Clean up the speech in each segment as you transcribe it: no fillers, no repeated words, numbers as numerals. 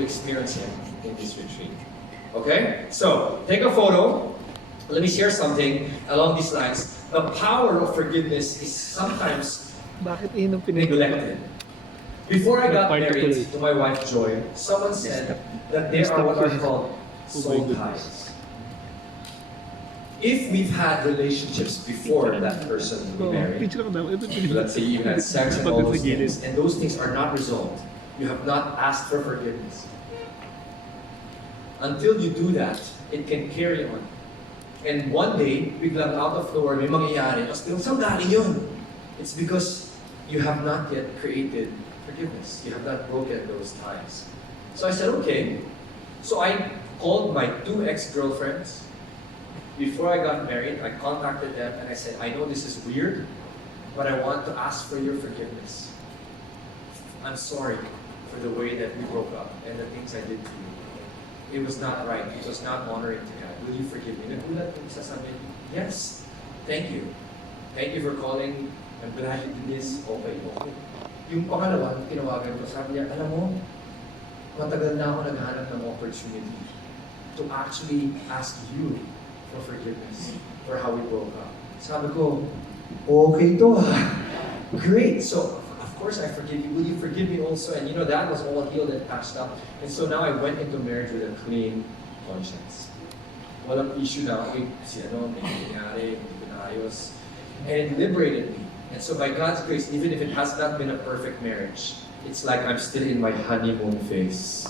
experiencing in this retreat. Okay? So, take a photo. Let me share something along these lines. The power of forgiveness is sometimes Bakit inom neglected. Before I got married to my wife Joy, someone said that there are what are called soul ties. If we've had relationships before that person we married, let's say you had sex and all those things, and those things are not resolved, you have not asked for forgiveness. Until you do that, it can carry on. And one day, biglang out of nowhere, may mangyayari. Tapos saan galing yun? It's because you have not yet created forgiveness. You have not broken those ties. So I said, okay. So I called my 2 ex-girlfriends. Before I got married, I contacted them and I said, I know this is weird, but I want to ask for your forgiveness. I'm sorry for the way that we broke up and the things I did to you. It was not right. It was not honoring to God. Will you forgive me? Nagulat ko sa sabi, yes, thank you. Thank you for calling. I'm glad you did this. Okay, okay. Yung pangalawa, tinawagan ko, sabi niya, alam mo, matagal na ako naghahanap ng opportunity to actually ask you for forgiveness for how we broke up. Sabi ko, okay to ha. Great. So, of course I forgive you. Will you forgive me also? And you know, that was all healed and patched up. And so now I went into marriage with a clean conscience. Walang issue na, okay, si ano, may nangyari, hindi ko naayos. And it liberated me. And so by God's grace, even if it has not been a perfect marriage, it's like I'm still in my honeymoon phase.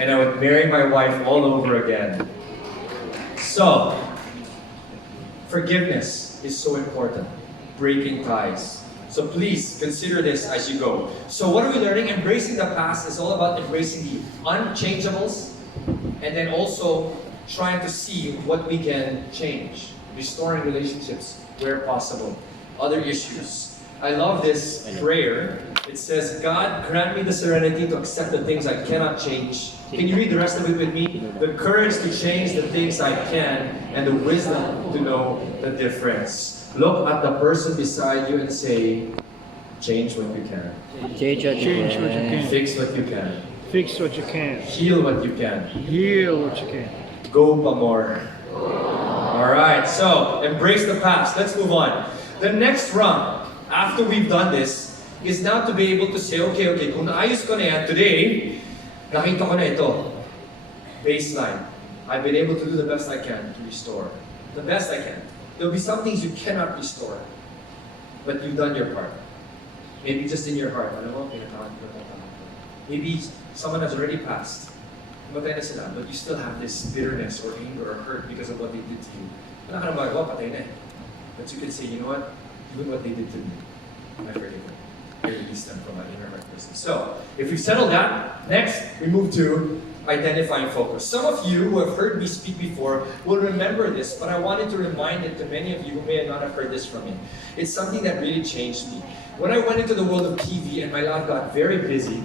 And I would marry my wife all over again. So, forgiveness is so important. Breaking ties. So please consider this as you go. So what are we learning? Embracing the past is all about embracing the unchangeables and then also trying to see what we can change. Restoring relationships where possible. Other issues. I love this prayer. It says, God, grant me the serenity to accept the things I cannot change. Can you read the rest of it with me? The courage to change the things I can and the wisdom to know the difference. Look at the person beside you and say, change what you can. Change what you can. Fix what you can. Fix what you can. Heal what you can. Heal what you can. Go pa more. Alright, so embrace the past. Let's move on. The next rung, after we've done this, is now to be able to say, okay, kung naayos ko na yan, today, nakita ko na ito. Baseline. I've been able to do the best I can to restore. The best I can. There'll be some things you cannot restore, but you've done your part. Maybe just in your heart, alam mo, pinatahan ko. Maybe someone has already passed. Matay na sila, but you still have this bitterness or anger or hurt because of what they did to you. Wala ka na magawa, patay na eh. But you can say, you know what? Even what they did to me, I forgive them. I release them from my inner heart person. So, if we've settled that, next we move to identifying focus. Some of you who have heard me speak before will remember this, but I wanted to remind it to many of you who may not have heard this from me. It's something that really changed me. When I went into the world of TV and my life got very busy,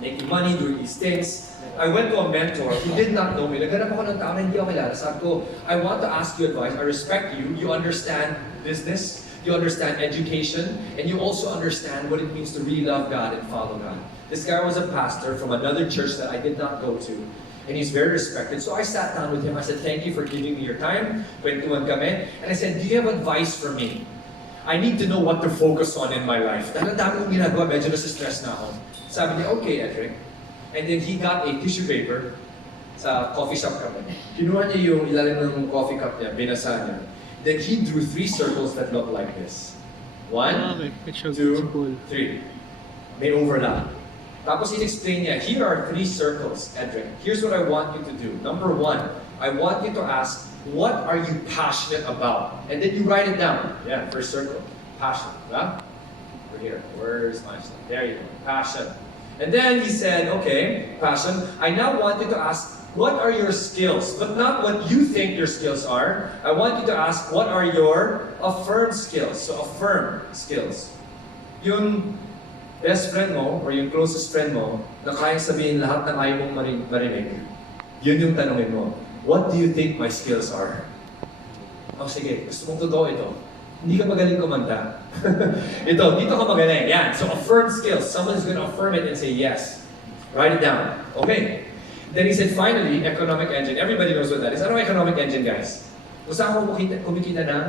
making money, doing these things, I went to a mentor who did not know me. Naghanap ako ng tao na hindi ako kilala. Sabi ko, I want to ask you advice. I respect you. You understand business. You understand education. And you also understand what it means to really love God and follow God. This guy was a pastor from another church that I did not go to. And he's very respected. So I sat down with him. I said, thank you for giving me your time. Kwentuhan kami. And I said, do you have advice for me? I need to know what to focus on in my life. Dahil ang dami kong ginagawa, medyo nasa-stress na ako. Sabi niya, okay, Edric. And then he got a tissue paper sa coffee shop kami. Kinuha niya yung ilalim ng coffee cup niya, binasa niya. Then he drew 3 circles that look like this. 1, 2, 3. May overlap. Tapos in-explain niya, here are 3 circles, Edric. Here's what I want you to do. Number 1, I want you to ask, what are you passionate about? And then you write it down. Yeah, first circle. Passion. Right? Over here. Where's my stuff? There you go. Passion. And then he said, okay, passion, I now want you to ask, what are your skills? But not what you think your skills are. I want you to ask, what are your affirmed skills? So affirm skills. Yung best friend mo, or yung closest friend mo, na kayang sabihin lahat ng ayaw mong marinig, yun yung tanongin mo. What do you think my skills are? Oh, sige, gusto mong totoo ito. Hindi ka magaling kumanta. Ito, dito ka magaling. Yan. So affirm skills. Someone's going to affirm it and say yes. Write it down. Okay. Then he said, finally, economic engine. Everybody knows what that is. Ano ang economic engine, guys? Kung saan ako kumikita ng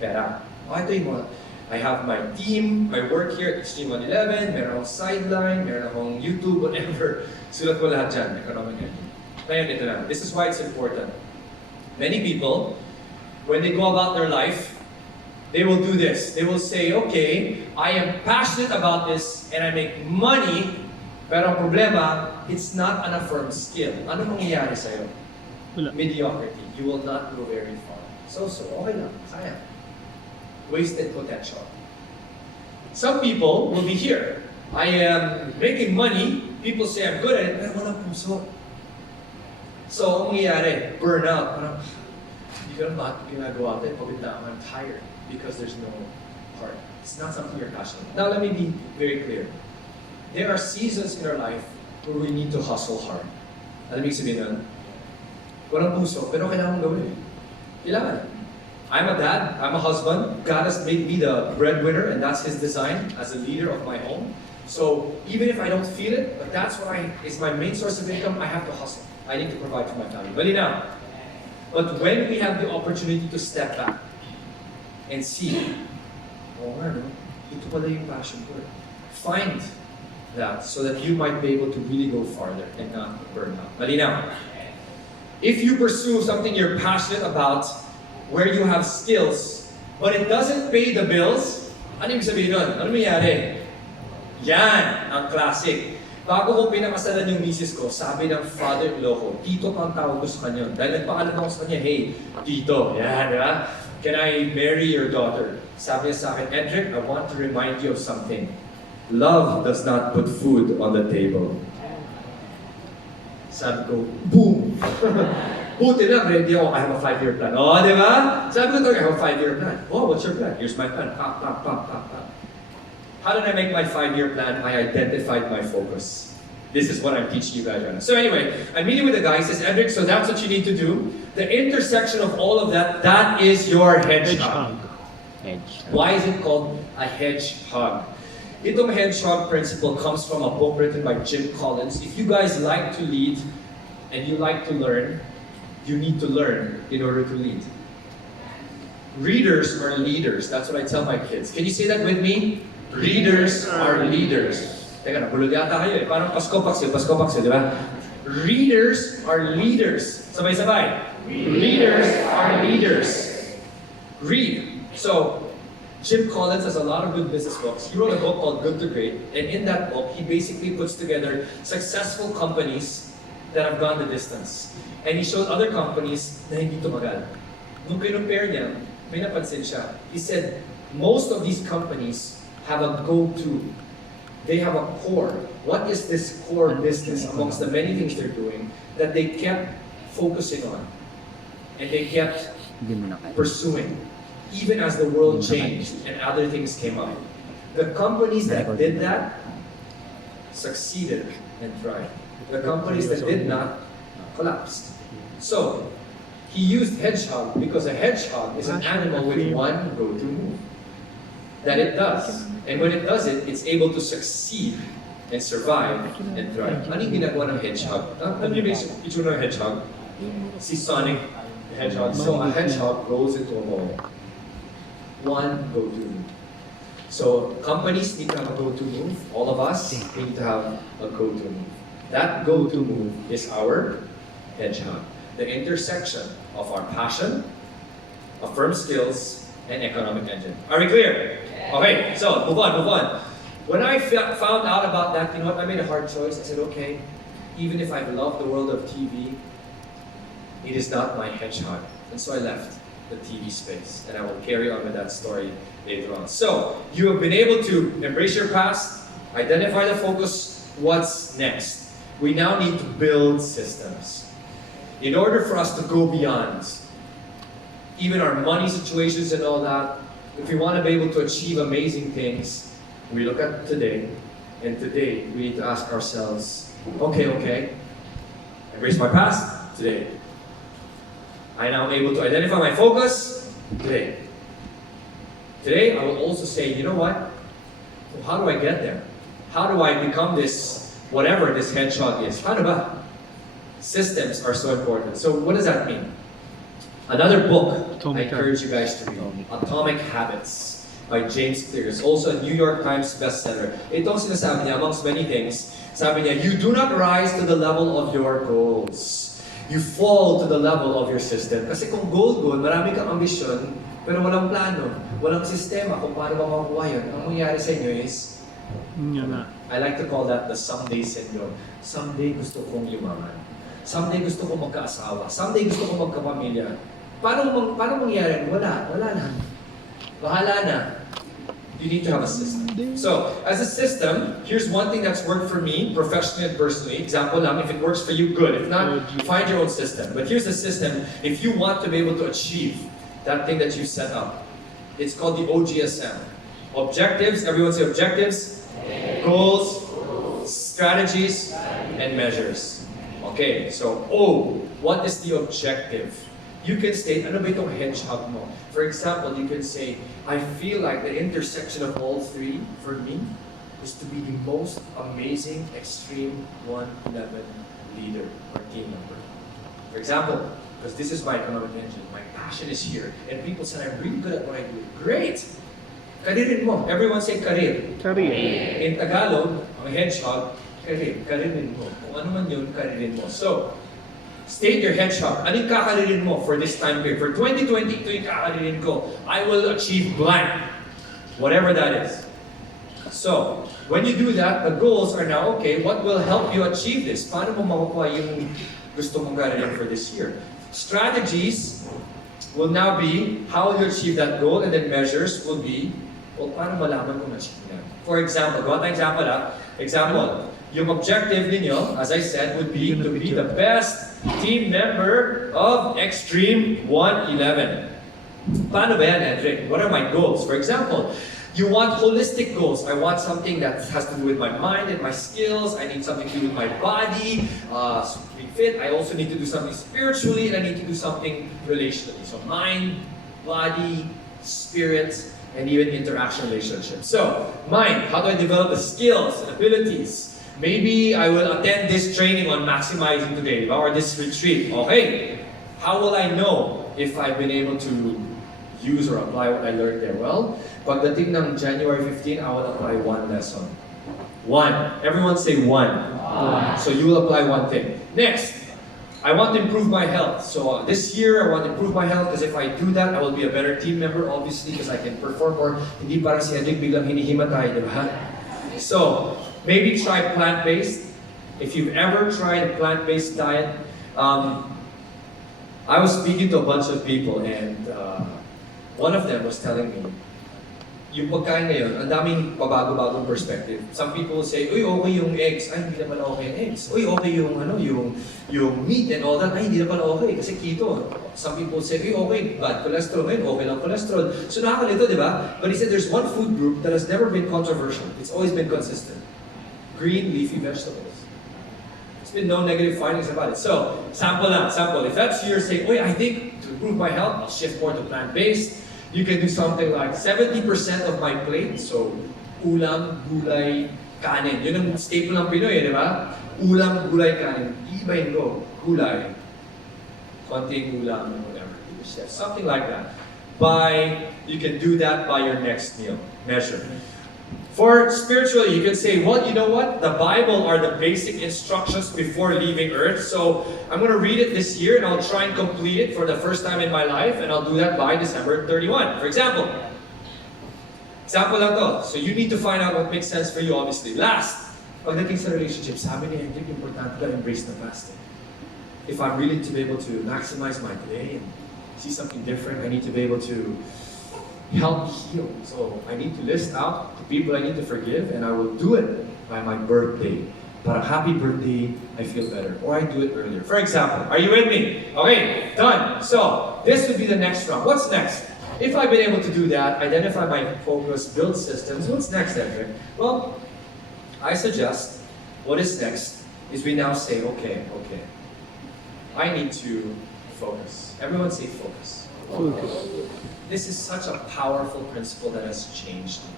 pera. Ito yung mga, I have my team, my work here at Extreme 111, meron akong sideline, meron akong YouTube, whatever. Sulat ko lahat dyan, economic engine. Ngayon, ito na. This is why it's important. Many people, when they go about their life, they will do this. They will say, okay, I am passionate about this and I make money, pero ang problema, it's not an affirmed skill. Ano mangyayari sa'yo? Wala. Mediocrity. You will not go very far. So, okay lang. Kaya. Wasted potential. Some people will be here. I am making money. People say I'm good at it, pero walang puso. So, ang mangyayari, burnout. Parang, hindi ka naman ginagawa ito. Pagod na ako, I'm tired because there's no heart. It's not something you're passionate about. Now, let me be very clear. There are seasons in our life where we need to hustle hard. Alam mo yung sabihin nun? Walang puso, pero kailangan mong gawin. Kailangan. I'm a dad, I'm a husband. God has made me the breadwinner, and that's His design as a leader of my home. So even if I don't feel it, but that's what is my main source of income, I have to hustle. I need to provide for my family. But when we have the opportunity to step back and see, oh no, ito pala yung passion ko. Find that so that you might be able to really go farther and not burn out. Malinaw. If you pursue something you're passionate about, where you have skills, but it doesn't pay the bills, ano yung sabihin nun? Ano mangyari? Yan ang classic. Bago ko pinakasalan yung misis ko, sabi ng father-in-law ko, Tito pa ang tawag ko sa kanya. Dahil nagpakalan ako sa kanya, hey, Tito, yan, di ba? Can I marry your daughter? Sabi niya sa akin, Edric, I want to remind you of something. Love does not put food on the table. Sabi ko, boom! Buti lang, ready ako, I have a 5-year plan. Oh, di ba? Sabi ko, I have a 5-year plan. Oh, what's your plan? Here's my plan. Pop, pop, pop, pop, pop. How did I make my 5-year plan? I identified my focus. This is what I'm teaching you guys right now. So anyway, I'm meeting with the guy, he says, Edric, so that's what you need to do. The intersection of all of that, that is your hedgehog. Why is it called a hedgehog? Itong hedgehog principle comes from a book written by Jim Collins. If you guys like to lead and you like to learn, you need to learn in order to lead. Readers are leaders. That's what I tell my kids. Can you say that with me? Readers are leaders. Teka na, bulod yata kayo eh. Parang pasko-paksiw, di ba? Readers are leaders. Sabay-sabay. Readers are leaders. Read. So, Jim Collins has a lot of good business books. He wrote a book called Good to Great, and in that book, he basically puts together successful companies that have gone the distance. And he showed other companies na hindi tumagal. Nung kinumpare niya, may napansin siya. He said, most of these companies have a go-to. They have a core. What is this core business amongst the many things they're doing that they kept focusing on and they kept pursuing, even as the world changed and other things came up. The companies that did that succeeded and thrived. The companies that did not collapsed. So, he used hedgehog because a hedgehog is an animal with one go-to move that it does. And when it does it, it's able to succeed and survive and thrive. Ano yung ginagawa ng hedgehog? Ano yung itsura ng hedgehog? Si Sonic the Hedgehog. So a hedgehog rolls into a ball. One go-to move. So companies need to have a go-to move. All of us need to have a go-to move. That go-to move is our hedgehog. The intersection of our passion, of firm skills, and economic engine. Are we clear? Okay, so move on. When I found out about that, you know what? I made a hard choice. I said, okay, even if I love the world of TV, it is not my hedgehog. And so I left the TV space. And I will carry on with that story later on. So, you have been able to embrace your past, identify the focus, what's next? We now need to build systems. In order for us to go beyond even our money situations and all that, if we want to be able to achieve amazing things, we look at today, and today we need to ask ourselves, okay, embrace my past today. I now am able to identify my focus today. Today I will also say, you know what? How do I get there? How do I become this whatever this hedgehog is. Paano ba? Systems are so important. So what does that mean? Another book I Atomic encourage you guys to read, Atomic Habits by James Clear. It's also a New York Times bestseller. Itong sinasabi niya, amongst many things, sabi niya, you do not rise to the level of your goals. You fall to the level of your system. Kasi kung goal, marami kang ambisyon, pero walang plano, walang sistema kung paano ba makukuha yun. Ang mangyayari sa inyo is, Yun na. I like to call that the someday syndrome. Someday gusto kong yumaman. Someday gusto kong magkaasawa. Someday gusto kong magkapamilya. Paano mangyayari? Wala na. Bahala na. You need to have a system. So, as a system, here's one thing that's worked for me, professionally and personally. Example lang, if it works for you, good. If not, find your own system. But here's a system, if you want to be able to achieve that thing that you set up. It's called the OGSM. Objectives, everyone say objectives, goals, strategies, and measures. Okay, so O, what is the objective? You can state, ano ba itong hedgehog mo? For example, you can say, I feel like the intersection of all three, for me, is to be the most amazing Extreme 111 leader or team member. For example, because this is my economic engine, my passion is here, and people said, I'm really good at what I do. Great! Karirin mo. Everyone say karir. Career. In Tagalog, ang hedgehog, karirin mo. Kung ano man yun, karirin mo. So, state your hedgehog. Anong kakaririn mo for this time period? For 2020, ito yung kakaririn ko. I will achieve blank. Whatever that is. So, when you do that, the goals are now, okay, what will help you achieve this? Paano mo makukuha yung gusto mong karirin for this year? Strategies will now be how will you achieve that goal, and then measures will be, well, paano malaman kung na-achieve na? For example, gawa tayong example Example, yung objective ninyo, as I said, would be to be the best team member of Extreme 111. Paano ba yan, Edric? What are my goals? For example, you want holistic goals. I want something that has to do with my mind and my skills. I need something to do with my body, to be fit. I also need to do something spiritually, and I need to do something relationally. So mind, body, spirit, and even interaction relationships. So, mind, how do I develop the skills and abilities? Maybe I will attend this training on maximizing today, or this retreat. Okay, how will I know if I've been able to use or apply what I learned there? Well, pagdating ng January 15, I will apply one lesson. One. Everyone say one. So you will apply one thing. Next, I want to improve my health. So this year, I want to improve my health because if I do that, I will be a better team member, obviously, because I can perform more. Hindi para si Edric biglang hinihimatay, di ba? So, maybe try plant-based. If you've ever tried a plant-based diet, I was speaking to a bunch of people, and one of them was telling me, yung pagkain ngayon, ang daming pabago-bagong perspective. Some people say, uy, okay yung eggs. Ay, hindi naman okay yung eggs. Uy, okay yung, yung meat and all that. Ay, hindi naman okay kasi keto. Some people say, uy, okay, bad cholesterol ngayon, okay lang cholesterol. So nakakalito, di ba? But he said there's one food group that has never been controversial. It's always been consistent. Green leafy vegetables. There's been no negative findings about it. So, sample lang, sample. If that's your say, uy, I think to improve my health, I'll shift more to plant-based. You can do something like 70% of my plate, so ulam, gulay, kanin. Yun ang staple ng Pinoy, di ba? Ulam, gulay, kanin. Ibahin ko, gulay, konting ulam, whatever. Something like that. You can do that by your next meal. Measure. For spiritually, you can say, well, you know what? The Bible are the basic instructions before leaving Earth. So I'm going to read it this year, and I'll try and complete it for the first time in my life, and I'll do that by December 31. For example lang to. So you need to find out what makes sense for you, obviously. Last, pagdating sa relationship, sabi ni Edric, importante ka embrace the past. If I'm really to be able to maximize my day and see something different, I need to be able to help heal. So I need to list out the people I need to forgive, and I will do it by my birthday. Para happy birthday, I feel better. Or I do it earlier. For example, are you with me? Okay, done. So this would be the next round. What's next? If I've been able to do that, identify my focus, build systems, what's next, Edric? Well, I suggest what is next is we now say, okay, I need to focus. Everyone say focus. Focus. This is such a powerful principle that has changed me.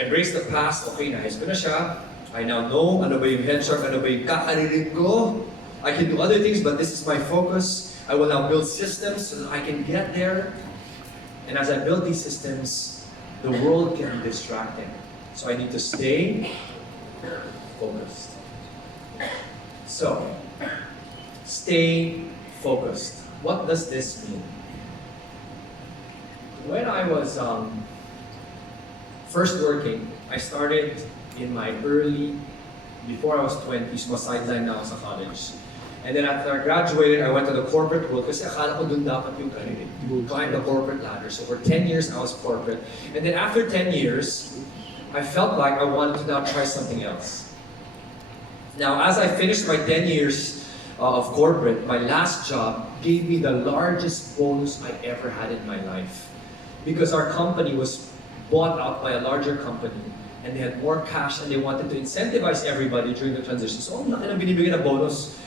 Embrace the past, okay, naayos ko na siya. I now know ano ba yung head shark, ano ba yung kakarinig ko. I can do other things, but this is my focus. I will now build systems so that I can get there. And as I build these systems, the world can be distracting. So I need to stay focused. So, stay focused. What does this mean? When I was first working, I started in my before I was 20, so sideline na ako sa college. And then after I graduated, I went to the corporate world kasi akala ko dun dapat yung career. You climb the corporate ladder. So for 10 years, I was corporate. And then after 10 years, I felt like I wanted to now try something else. Now, as I finished my 10 years of corporate, my last job gave me the largest bonus I ever had in my life. Because our company was bought out by a larger company and they had more cash and they wanted to incentivize everybody during the transition. So, ang laki ng binibigyan na bonus.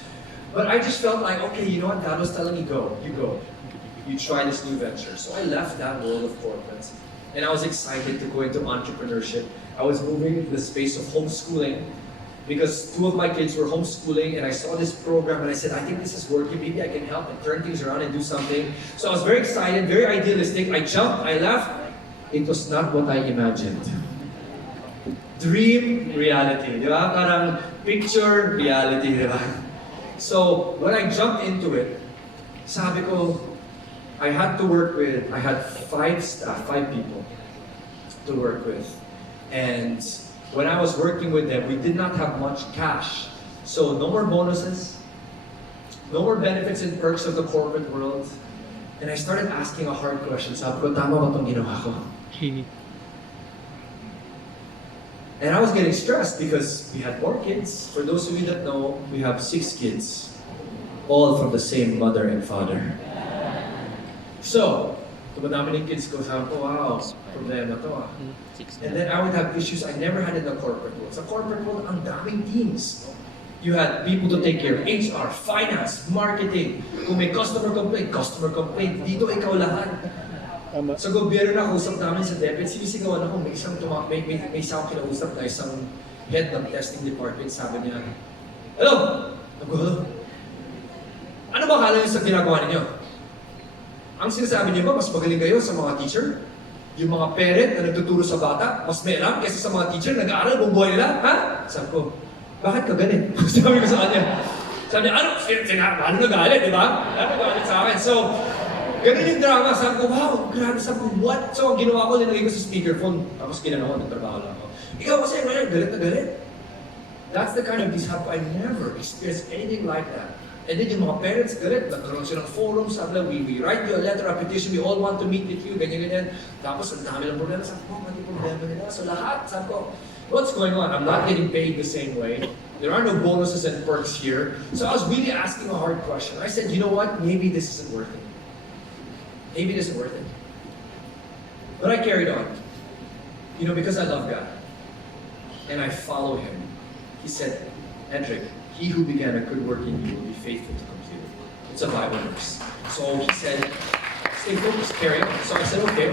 But I just felt like, okay, you know what, Dad was telling me, go, you try this new venture. So I left that world of corporate and I was excited to go into entrepreneurship. I was moving into the space of homeschooling because 2 of my kids were homeschooling and I saw this program and I said, I think this is working, maybe I can help and turn things around and do something. So I was very excited, very idealistic. I jumped, I left. It was not what I imagined. Dream, reality, di ba? Parang picture, reality, di ba? So, when I jumped into it, sabi ko, I had 5 staff, 5 people to work with. And when I was working with them, we did not have much cash. So, no more bonuses, no more benefits and perks of the corporate world. And I started asking a hard question. Sabi ko, tama ba itong ginawa ko? And I was getting stressed because we had 4 kids. For those of you that know, we have 6 kids, all from the same mother and father. So, tumadami ng kids ko, sabi ko, wow, problema to ah. And then I would have issues I never had in the corporate world. Sa corporate world, ang daming teams. You had people to take care of HR, finance, marketing. Kung may customer complaint. Dito ikaw lahat. Sa gobyerno na kausap namin sa DepEd, sinisigawan ako, may isang kinausap na isang head ng testing department, sabi niya, hello! Hello? Ano ba akala niyo sa ginagawa ninyo? Ang sinasabi niyo ba, mas magaling kayo sa mga teacher? Yung mga parent na nagtuturo sa bata, mas may alam kaysa sa mga teacher nag-aaral buong buhay nila? Ha? Sabi ko, bakit ka ganit? Sabi ko sa kanya. Sabi niya, ano nagalit, di ba? Ano nagalit sa akin? So, ganun yung drama. Sabi ko, wow, grabe. Sabi ko, what? So, ang ginawa ko, linagay ko sa speakerphone. Tapos ginano ko, nagtrabaho lang ako. Ikaw kasi, galit na galit. That's the kind of dishap. I never experienced anything like that. And then yung mga parents, galit. Nagkaroon sila ng forum. Sabi lang, we write you a letter of petition. We all want to meet with you. Ganyan. Tapos, ang dami lang problema. Sabi ko, mali problema nila. So, lahat. Sabi ko, what's going on? I'm not getting paid the same way. There are no bonuses and perks here. So, I was really asking a hard question. I said, you know what? Maybe this isn't working. Maybe it isn't worth it. But I carried on. You know, because I love God. And I follow Him. He said, Edric, he who began a good work in you will be faithful to complete it. It's a Bible verse. So he said, stay focused, carry on. So I said, okay.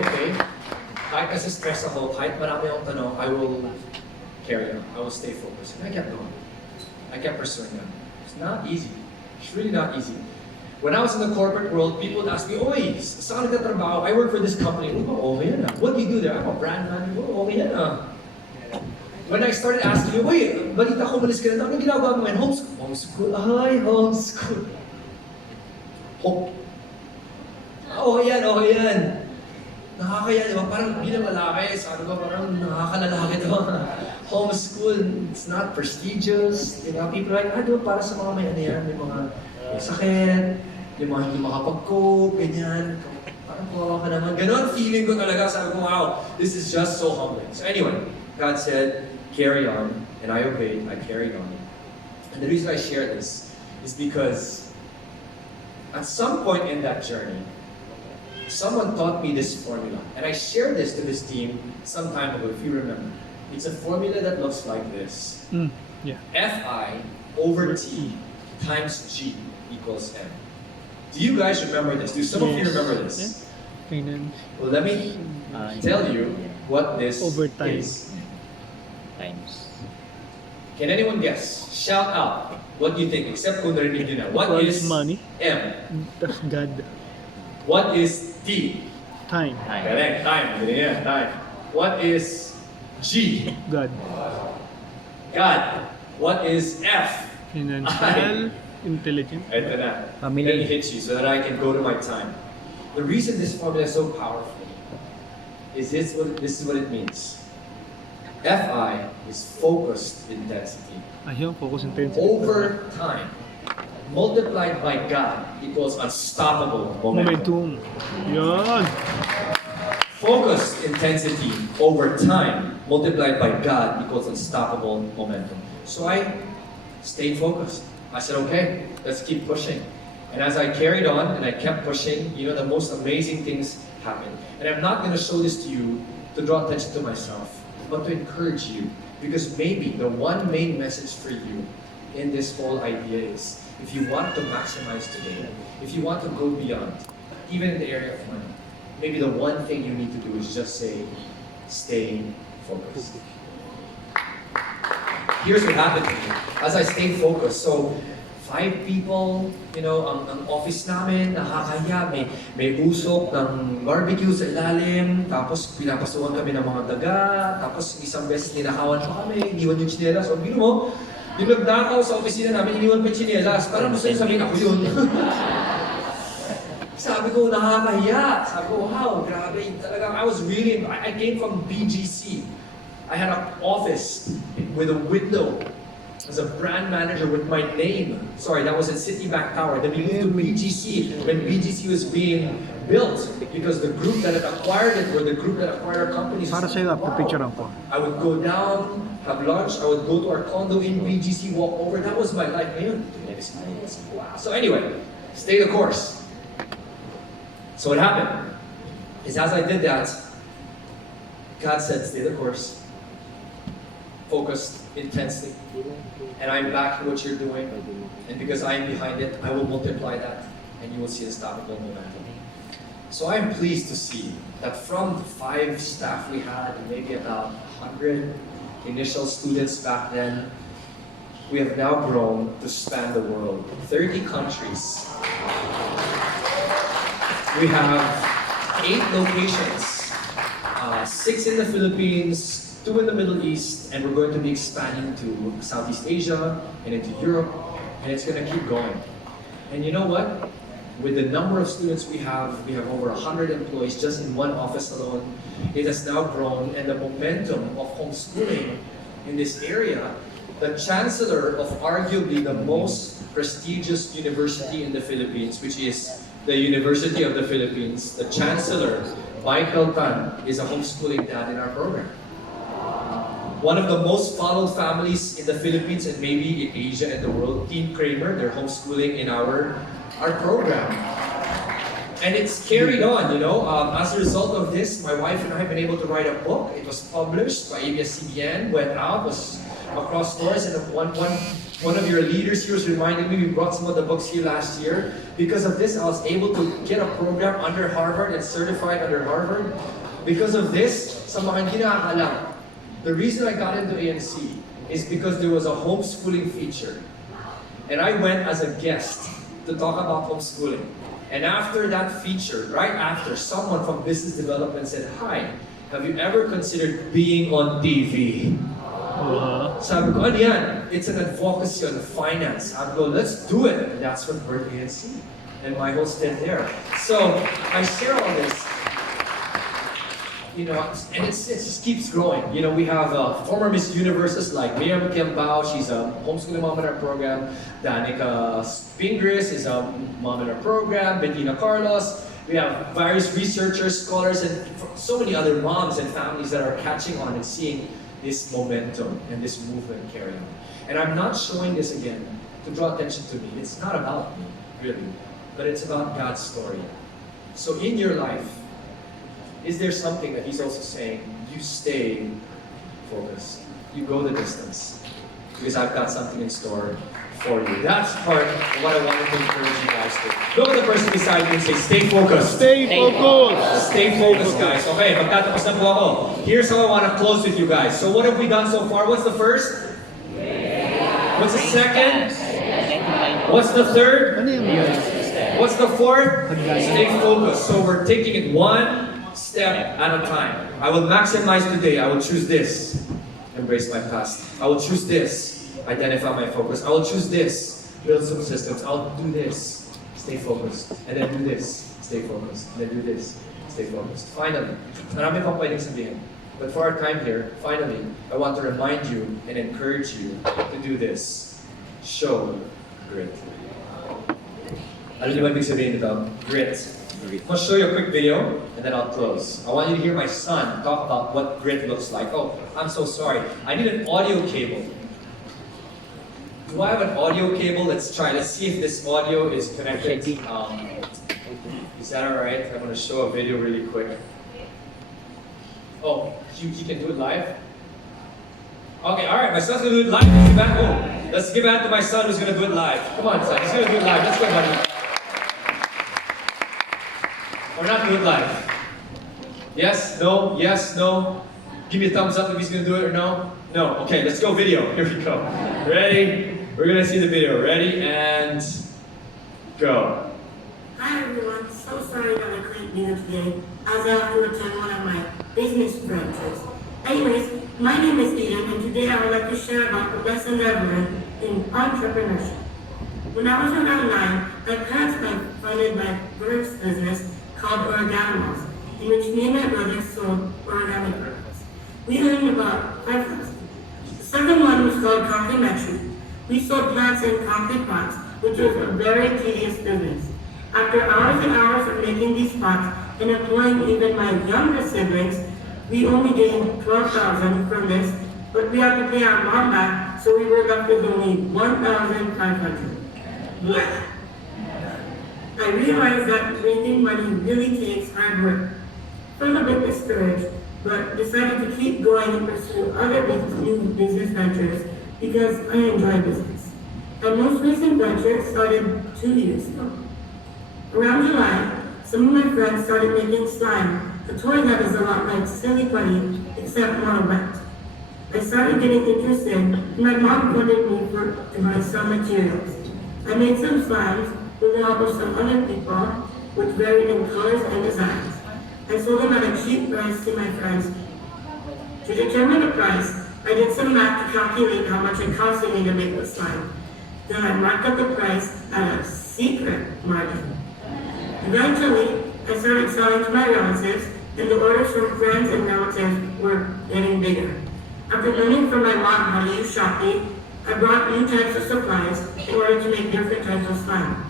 Kahit kasi stress ako, kahit marami akong tanong, I will carry on. I will stay focused. And I kept going. I kept pursuing that. It's not easy. It's really not easy. When I was in the corporate world, people would ask me, Oy, saan ka trabaho? I work for this company. Oh, okay yan ah. What do you do there? I'm a brand manager. Oh, okay yan ah. When I started asking you, Oy, balita ko, malis ka na. Anong ginagawa mo ngayon? Homeschool. Homeschool. Ay, homeschool. Okay yan. Nakakaya, di ba? Parang bilang lalaki, sabi ko, parang nakakalalaki to. Homeschool, it's not prestigious. Di ba? People are like, di ba, para sa mga may ano yan, may mga sakit, yung mga hindi makapag-cope, ganyan. Parang kawawa ka naman. Ganon feeling ko talaga. Sabi ko, wow, this is just so humbling. So anyway, God said, carry on. And I obeyed. I carried on. And the reason I share this is because at some point in that journey, someone taught me this formula. And I shared this to this team some time ago, if you remember. It's a formula that looks like this. Fi over T times G equals M. Do you guys remember this? Do some of you remember this? Well, let me tell you what this Over time. is. Times. Can anyone guess? Shout out. What do you think? Except kung narinig nyo na. What Equals is money. M? That's God. What is T? Time. Correct. Time. Yeah, time. What is G? God. God. What is F? Financial. Intelligent. Ito na. Family. Let me hit you so that I can go to my time. The reason this formula is so powerful is this is what it means. FI is focused intensity. Ayun, focus intensity. Over time, multiplied by God equals unstoppable momentum. Momentum. Yun. Focused intensity over time multiplied by God equals unstoppable momentum. So I stayed focused. I said, okay, let's keep pushing. And as I carried on and I kept pushing, you know, the most amazing things happened. And I'm not going to show this to you to draw attention to myself, but to encourage you. Because maybe the one main message for you in this whole idea is, if you want to maximize today, if you want to go beyond, even in the area of money, maybe the one thing you need to do is just say, stay focused. Here's what happened to me. As I stayed focused, so 5 people, you know, ang office namin, nakakaya, may usok ng barbecue sa ilalim, tapos pinapasukan kami ng mga daga, tapos isang beses ninakawan pa kami, iniwan yung tsinelas. O bino mo, yung nagdakaw sa opisina namin, iniwan pa yung tsinelas. Parang gusto nyo sabihin ako yun. Sabi ko, nakakahiya. Sabi ko, wow, grabe. Talagang, I came from BGC. I had an office with a window as a brand manager with my name. Sorry, that was at Citibank Tower. Then we moved to BGC when BGC was being built because the group that had acquired it were the group that acquired companies. Para sa'yo, picture ko. I would go down, have lunch, I would go to our condo in BGC, walk over. That was my life. Wow. So anyway, stay the course. So what happened is as I did that, God said, stay the course. Focused intensely. And I'm backing what you're doing. And because I am behind it, I will multiply that. And you will see unstoppable momentum. So I'm pleased to see that from the 5 staff we had, maybe about 100 initial students back then, we have now grown to span the world. 30 countries. We have 8 locations. 6 in the Philippines, 2 in the Middle East, and we're going to be expanding to Southeast Asia and into Europe, and it's going to keep going. And you know what? With the number of students we have over 100 employees just in one office alone. It has now grown, and the momentum of homeschooling in this area, the chancellor of arguably the most prestigious university in the Philippines, which is the University of the Philippines, the chancellor, Michael Tan, is a homeschooling dad in our program. One of the most followed families in the Philippines and maybe in Asia and the world, Team Kramer, they're homeschooling in our program. And it's carried on, you know. As a result of this, my wife and I have been able to write a book. It was published by ABS-CBN, went out, was across stores, and one of your leaders here was reminding me, we brought some of the books here last year. Because of this, I was able to get a program under Harvard and certified under Harvard. Because of this, sa mga hindi nakakalam, the reason I got into ANC is because there was a homeschooling feature. And I went as a guest to talk about homeschooling. And after that feature, right after, someone from business development said, "Hi, have you ever considered being on TV?" Sabi ko, ano yan? It's an advocacy on finance. Sabi ko, let's do it. And that's what birthed ANC. And my whole stint there. So, I share all this. You know, and it just keeps growing. You know, we have former Miss Universes like Miriam Kiambao, she's a homeschooling mom in our program. Danica Spingris is a mom in our program. Bettina Carlos. We have various researchers, scholars, and so many other moms and families that are catching on and seeing this momentum and this movement carry on. And I'm not showing this again to draw attention to me. It's not about me, really, but it's about God's story. So in your life, is there something that He's also saying, you stay focused, you go the distance, because I've got something in store for you. That's part of what I wanted to encourage you guys to. Look at the person beside you and say, stay focused. Stay focused. Stay focused, guys. Okay, magtatapos na po ako. Here's how I want to close with you guys. So what have we done so far? What's the first? What's the second? What's the third? Ano yung What's the fourth? Stay focused. So we're taking it one step at a time. I will maximize today. I will choose this. Embrace my past. I will choose this. Identify my focus. I will choose this. Build some systems. I'll do this. Stay focused. And then do this. Stay focused. And then do this. Stay focused. Finally, marami pang pwedeng sabihin. But for our time here, finally, I want to remind you and encourage you to do this. Show grit. Alam niyo ba ibig sabihin nito? Grit. I'll show you a quick video and then I'll close. I want you to hear my son talk about what grit looks like. Oh, I'm so sorry. I need an audio cable. Do I have an audio cable? Let's try. Let's see if this audio is connected. Is that alright? I'm going to show a video really quick. Oh, you can do it live? Okay, alright. My son's going to do it live. Let's give it to my son who's going to do it live. Come on, son. He's going to do it live. Let's go, buddy. Or not do it live. Yes, no, yes, no. Give me a thumbs up if he's gonna do it or no. No. Okay, let's go video. Here we go. Ready? We're gonna see the video. Ready and go. Hi everyone, so sorry that I couldn't be here today as I have to attend one of my business branches. Anyways, my name is Edric and today I would like to share about the lessons I've learned in entrepreneurship. When I was around 9, my parents funded my first business called Organimals, in which me and my brother sold origami products. We earned about $5,000. The second one was called complimentary. We sold plants in concrete pots, which was a very tedious business. After hours and hours of making these pots and employing even my younger siblings, we only gained $12,000 from this, but we had to pay our mom back, so we were left with only $1,500. Yeah. I realized that making money really takes hard work. Felt a bit discouraged, but decided to keep going and pursue other new business ventures because I enjoy business. My most recent venture started 2 years ago. Around July, some of my friends started making slime, a toy that is a lot like Silly Putty, except more wet. I started getting interested, and my mom funded me to buy some materials. I made some slimes with the help of some other people, which varied in colors and designs. I sold them at a cheap price to my friends. To determine the price, I did some math to calculate how much it cost me to make the slime. Then I marked up the price at a secret margin. Eventually, I started selling to my relatives, and the orders from friends and relatives were getting bigger. After learning from my mom how to use Shopee, I brought new types of supplies in order to make different types of slime.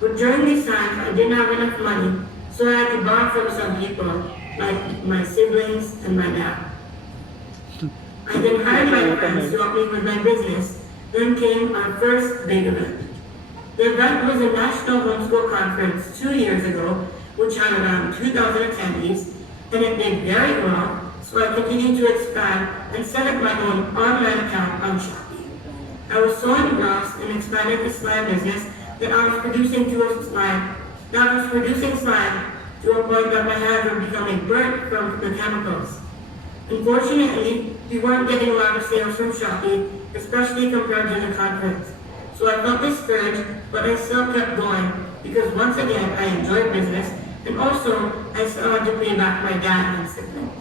But during these times, I didn't have enough money, so I had to borrow from some people, like my siblings and my dad. I then hired my friends to help me with my business. Then came our first big event. The event was a national homeschool conference 2 years ago, which had around 2,000 attendees, and it did very well, so I continued to expand and set up my own online account on Shopee. I was so engrossed in expanding the slime business that I was producing slime to a point that my hands were becoming burnt from the chemicals. Unfortunately, we weren't getting a lot of sales from Shopee, especially compared to the conference. So I felt discouraged, but I still kept going because once again I enjoyed business, and also I still had to pay back my dad and siblings.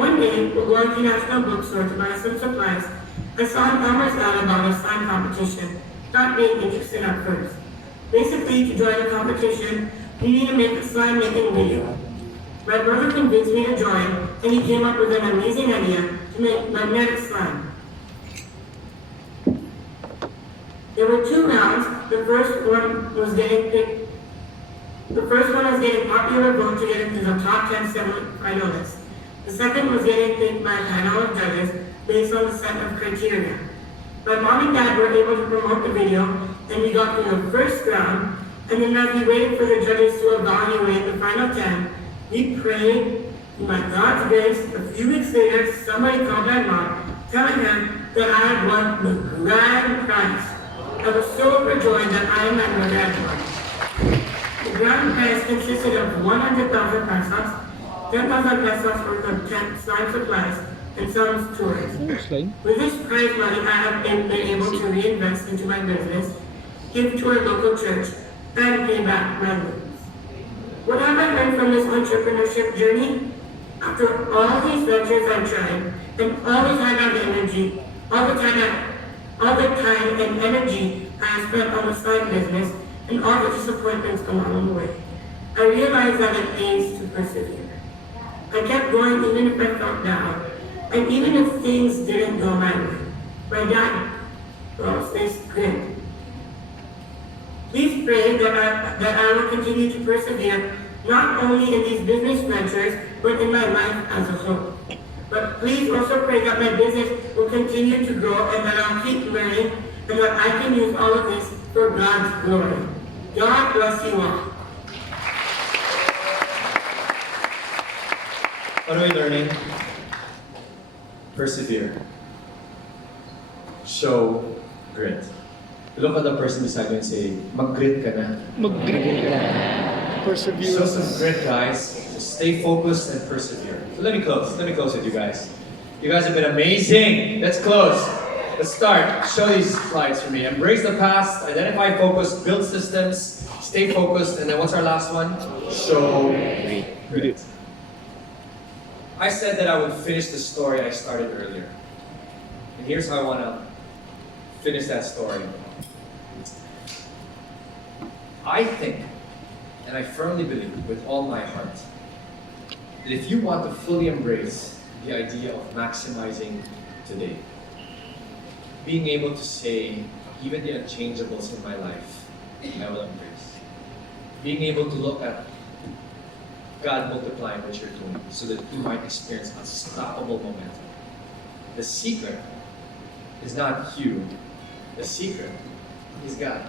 One day, we're going to National Bookstore to buy some supplies. I saw an Elmer's ad about a slime competition, not being interested at first. Basically, to join the competition, we need to make a slime making video. My brother convinced me to join, and he came up with an amazing idea to make magnetic slime. There were 2 rounds. The first one was getting popular vote to get into the top 10 finalists. The second was getting picked by a panel of judges based on the set of criteria. My mom and dad were able to promote the video, and we got to the first round, and then as we waited for the judges to evaluate the final 10, we prayed, and by God's grace, a few weeks later, somebody called my mom, telling her that I had won the grand prize. I was so overjoyed that I and my brother had won. The grand prize consisted of 100,000 pesos, 10,000 pesos worth of 10 slime supplies, and some tours. Slime. With this prize money, I have been able to reinvest into my business, give to a local church, and pay back my loans. What have I learned from this entrepreneurship journey? After all these ventures I've tried, and all the time and energy, all the time and energy I spent on the side business, and all the disappointments along the way, I realized that it pays to persevere. I kept going even if I felt down, and even if things didn't go my way. My dad lost this grit. Please pray that I will continue to persevere, not only in these business ventures, but in my life as a whole. But please also pray that my business will continue to grow and that I'll keep learning and that I can use all of this for God's glory. God bless you all. What are we learning? Persevere. Show grit. Look at the person beside you and say, mag-grit ka na. Mag-grit ka. Show Perseverance. some grit, guys. Just stay focused and persevere. So let me close. Let me close with you guys. You guys have been amazing. Let's close. Let's start. Show these slides for me. Embrace the past, identify focus, build systems, stay focused, and then what's our last one? Show grit. I said that I would finish the story I started earlier. And here's how I want to finish that story. I think, and I firmly believe with all my heart, that if you want to fully embrace the idea of maximizing today, being able to say, even the unchangeables in my life, I will embrace. Being able to look at God multiplying what you're doing so that you might experience unstoppable momentum. The secret is not you. The secret is God.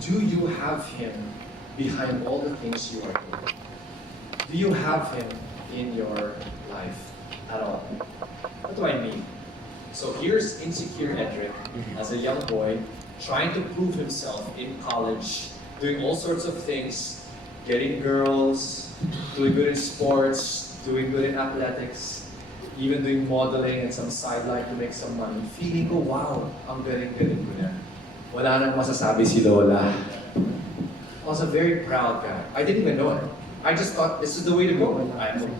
Do you have Him behind all the things you are doing? Do you have Him in your life at all? What do I mean? So here's insecure Edric as a young boy trying to prove himself in college, doing all sorts of things, getting girls, doing good in sports, doing good in athletics, even doing modeling and some sideline to make some money. Feeling ko, wow, ang galing-galing ko na. Wala nang masasabi si Lola. I was a very proud guy. I didn't even know it. I just thought this is the way to go.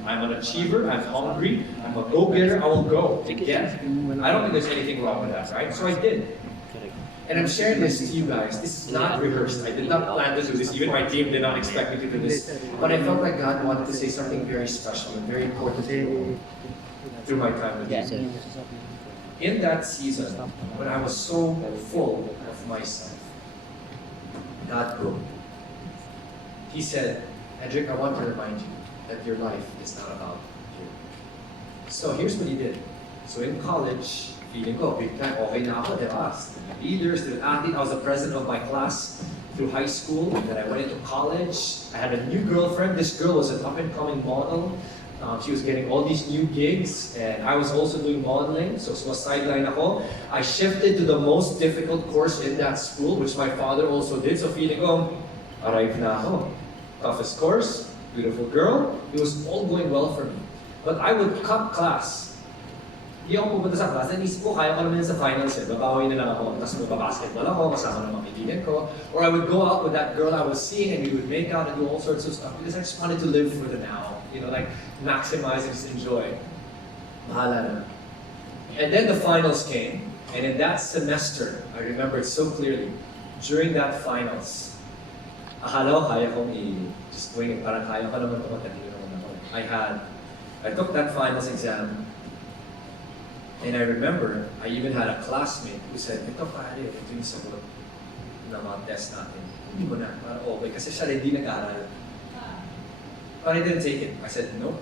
I'm an achiever, I'm hungry, I'm a go-getter, I will go. Yeah. I don't think there's anything wrong with that, right? So I did. And I'm sharing this to you guys. This is not rehearsed. I did not plan to do this. Even my team did not expect me to do this. But I felt like God wanted to say something very special and very important to me through my time with you. In that season, when I was so full of myself, God broke me. He said, Edric, I want to remind you that your life is not about you. So here's what he did. So in college, feeling ko, big time, okay na ako, diba? Leader, student athlete, I was the president of my class through high school. And then I went into college. I had a new girlfriend. This girl was an up-and-coming model. She was getting all these new gigs, and I was also doing modeling, so sideline ako. I shifted to the most difficult course in that school, which my father also did. So feeling ko, arrive na ako. Toughest course, beautiful girl. It was all going well for me. But I would cut class. Hindi ako pupunta sa class. Naisip ko, kaya ko naman sa finals eh. Babawi na lang ako. Tapos magbabasketball ako, kasama ng mga kaibigan ko. Or I would go out with that girl I was seeing and we would make out and do all sorts of stuff because I just wanted to live for the now. You know, like maximize and just enjoy. Bahala na. And then the finals came. And in that semester, I remember it so clearly, during that finals, akala ko kaya kong just wing it. Parang kaya ko naman ito, matalino naman ako. I took that finals exam. And I remember, I even had a classmate who said, ito pare, ito yung sagot na mga test natin. Hindi mo na, para okay, kasi siya rin di nag-aral. But I didn't take it. I said, no,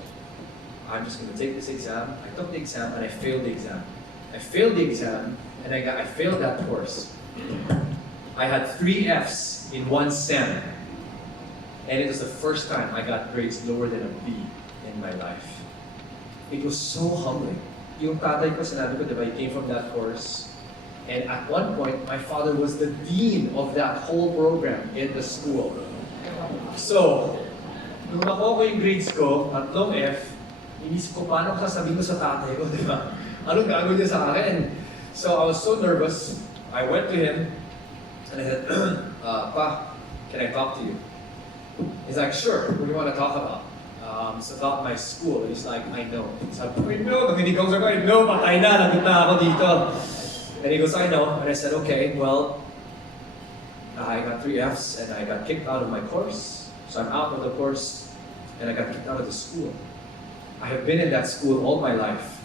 I'm just going to take this exam. I took the exam and I failed the exam. I failed the exam and I failed that course. I had 3 Fs in one sem. And it was the first time I got grades lower than a B in my life. It was so humbling. Yung tatay ko, sinabi ko, diba, he came from that course. And at one point, my father was the dean of that whole program in the school. So, nung nakuha ko yung grades ko, 3 F, Inisip ko, paano ko sasabihin ko sa tatay ko, di ba? Anong gagawin niya sa akin? So I was so nervous. I went to him and I said, Pa, can I talk to you? He's like, sure, what do you want to talk about? It's about my school. He's like, I know. Sabi ko, I know. Nang hindi ko sabi, I know, patay na, lagot na ako dito. And he goes, I know. And I said, okay, well, I got 3 Fs and I got kicked out of my course. So I'm out of the course and I got kicked out of the school. I have been in that school all my life.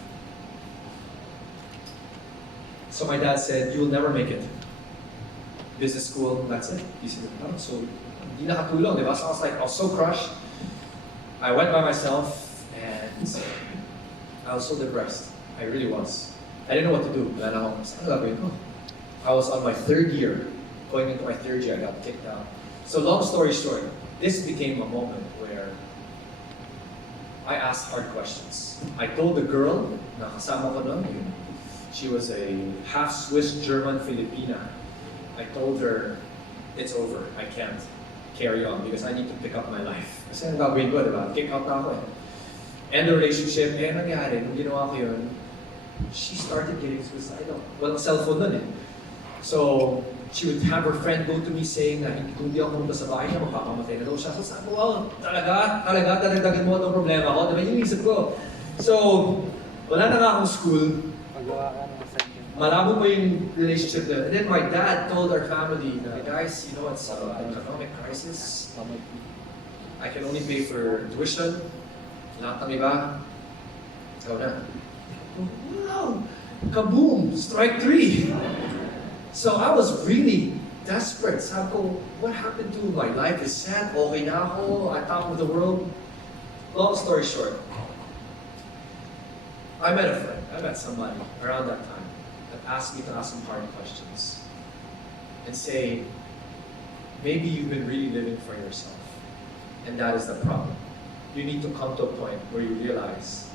So my dad said, you'll never make it. Business school, that's it. He said, oh, so hindi nakatulong, di ba? So I was so crushed. I went by myself and I was so depressed. I really was. I didn't know what to do. I was on my 3rd year. Going into my 3rd year, I got kicked out. So long story short, this became a moment where I asked hard questions. I told the girl na kasama ko nun, she was a half Swiss German Filipina. I told her, it's over. I can't carry on because I need to pick up my life. Kasi ang gagawin ko, diba? Kick out na ako eh. End the relationship, nangyari, nung ginawa ko yun, she started getting suicidal. Walang cellphone nun eh. So, she would have her friend go to me saying na kung di ako pumunta sa bahay niya, magpapamamatay na daw siya. So sabi ko, wow, talaga, dadagdagan mo itong problema ko. Diba yung isip ko? So, wala na nga akong school. Malabo pa yung relationship there. And then my dad told our family, guys, you know, it's an economic crisis. I can only pay for tuition. Lahat ng iba. Ikaw na. Wow! Kaboom! Strike 3! So I was really desperate. Sabi ko, what happened to my life is sad. Okay na ako. I thought of the world. Long story short, I met a friend. I met somebody around that time that asked me to ask some hard questions and say, maybe you've been really living for yourself, and that is the problem. You need to come to a point where you realize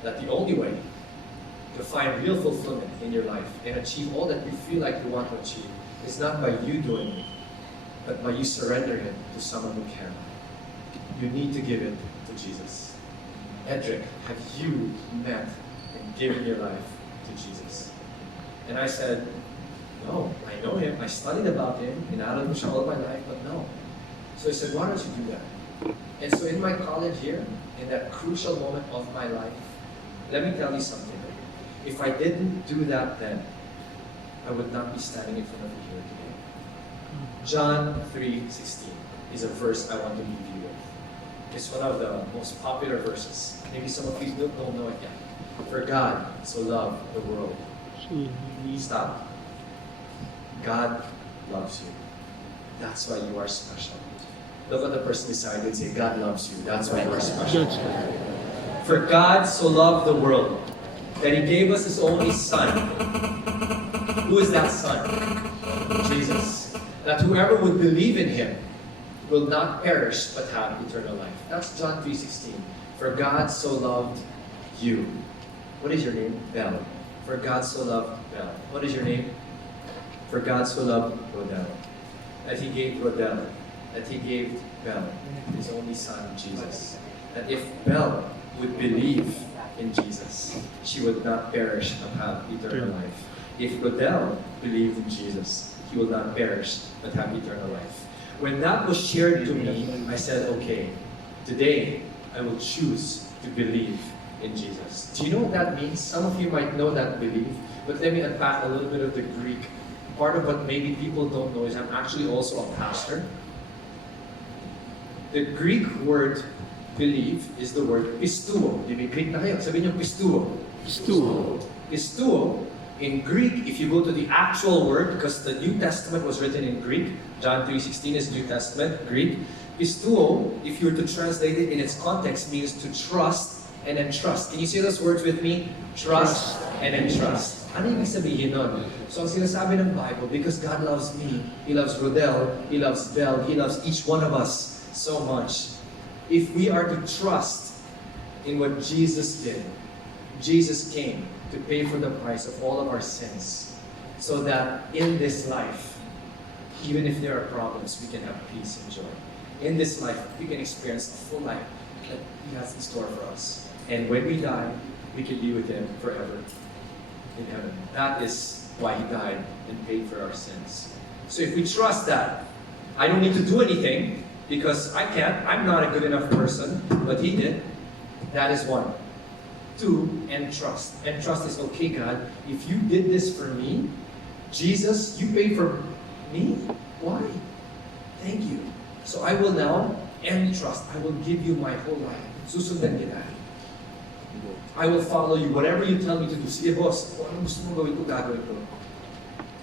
that the only way to find real fulfillment in your life and achieve all that you feel like you want to achieve is not by you doing it, but by you surrendering it to someone who can. You need to give it to Jesus. Edric, have you met and given your life to Jesus? And I said, no, I know him. I studied about him in Alan all my life, but no. So he said, why don't you do that? And so in my college year, in that crucial moment of my life, let me tell you something. If I didn't do that then, I would not be standing in front of you here today. John 3:16 is a verse I want to leave you with. It's one of the most popular verses. Maybe some of you don't know it yet. For God so loved the world. Stop. God loves you. That's why you are special. Look at the person beside you and say, God loves you. That's why you are special. For God so loved the world that He gave us His only Son. Who is that Son? Jesus. That whoever would believe in Him will not perish but have eternal life. That's John 3:16. For God so loved you. What is your name? Bell. For God so loved Bell. What is your name? For God so loved Rodel. That He gave Rodel. That He gave Bell His only Son, Jesus. That if Bell would believe in Jesus, she would not perish but have eternal life. If Rodel believed in Jesus, he will not perish but have eternal life. When that was shared to me, I said, okay, today I will choose to believe in Jesus. Do you know what that means? Some of you might know that belief, but let me unpack a little bit of the Greek. Part of what maybe people don't know is I'm actually also a pastor. The Greek word believe is the word pistuo. Di ba Greek na kayo? Sabihin niyo pistuo. Pistuo. Pistuo, in Greek, if you go to the actual word, because the New Testament was written in Greek, John 3:16 is New Testament, Greek. Pistuo, if you were to translate it in its context, means to trust and entrust. Can you say those words with me? Trust and entrust. Ano ibig sabihin nun? So ang sinasabi ng Bible, because God loves me, He loves Rodel, He loves Bell, He loves each one of us so much. If we are to trust in what Jesus did, Jesus came to pay for the price of all of our sins, so that in this life, even if there are problems, we can have peace and joy. In this life, we can experience a full life that He has in store for us. And when we die, we can be with Him forever in heaven. That is why He died and paid for our sins. So if we trust that, I don't need to do anything because I can't. I'm not a good enough person, but He did. That is one. Two, and trust. And trust is, okay, God, if you did this for me, Jesus, you paid for me? Why? Thank you. So I will now and trust. I will give you my whole life. Susundan kita. I will follow you. Whatever you tell me to do. Sige, boss, kung anong gusto mo gawin ko, gagawin ko.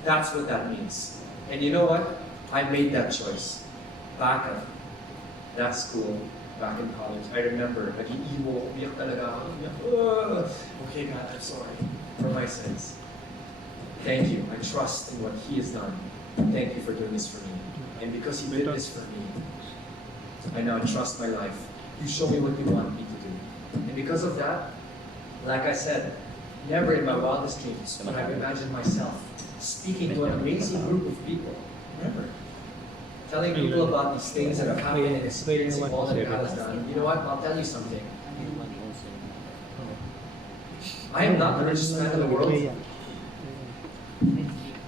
That's what that means. And you know what? I made that choice. Back at that school, back in college. I remember, nag-iiwo, umiyak talaga ako. Okay, God, I'm sorry for my sins. Thank you. I trust in what He has done. Thank you for doing this for me. And because He did this for me, I now trust my life. You show me what you want me to do. And because of that, like I said, never in my wildest dreams would I have imagined myself speaking to an amazing group of people. Never. Telling people about these things that have happened and experiencing all that God has done. You know what? I'll tell you something. I am not the richest man in the world.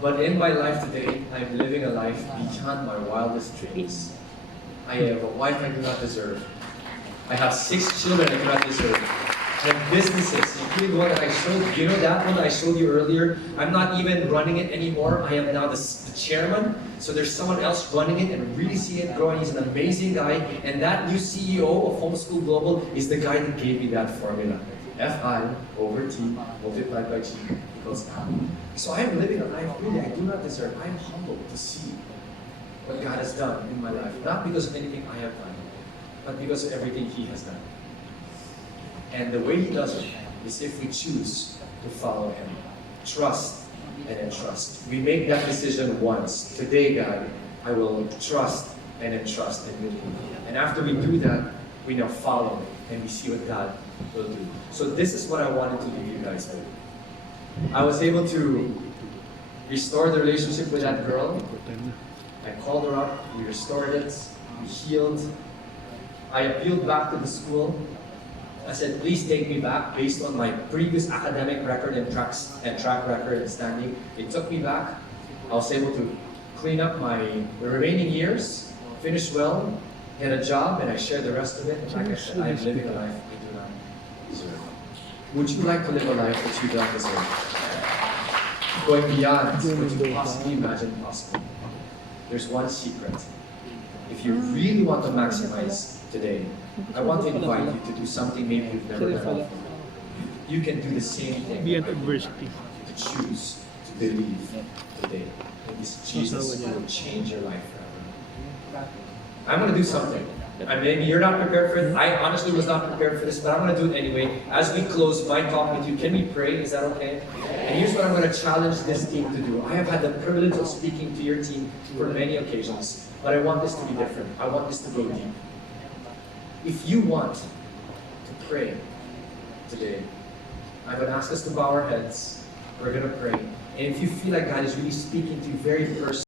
But in my life today, I'm living a life beyond my wildest dreams. I have a wife I do not deserve. I have 6 children I do not deserve. I have businesses, including the one that I showed. You know that one that I showed you earlier? I'm not even running it anymore. I am now the chairman. So there's someone else running it and really seeing it growing. He's an amazing guy. And that new CEO of Homeschool Global is the guy that gave me that formula. Fi over T multiplied by G equals M. So I am living a life really I do not deserve. I am humbled to see what God has done in my life. Not because of anything I have done, but because of everything He has done. And the way He does it is if we choose to follow Him. Trust and entrust. We make that decision once. Today, God, I will trust and entrust in You. And after we do that, we now follow and we see what God will do. So this is what I wanted to leave you guys with. I was able to restore the relationship with that girl. I called her up, we restored it, we healed. I appealed back to the school. I said, please take me back based on my previous academic record and track record and standing. It took me back. I was able to clean up the remaining years, finish well, get a job, and I shared the rest of it. And like I said, I am living a life I do not deserve. Would you like to live a life that you don't deserve? Going beyond what you possibly imagine possible. There's one secret. If you really want to maximize today, I want to invite you to do something maybe you've never done before. You can do the same thing. Be at adversity. To choose to believe today in this Jesus who will change your life forever. I'm going to do something. And maybe you're not prepared for it. I honestly was not prepared for this, but I'm going to do it anyway. As we close my talk with you, can we pray? Is that okay? And here's what I'm going to challenge this team to do. I have had the privilege of speaking to your team for many occasions, but I want this to be different. I want this to go deep. If you want to pray today, I'm going to ask us to bow our heads. We're going to pray. And if you feel like God is really speaking to you very personally,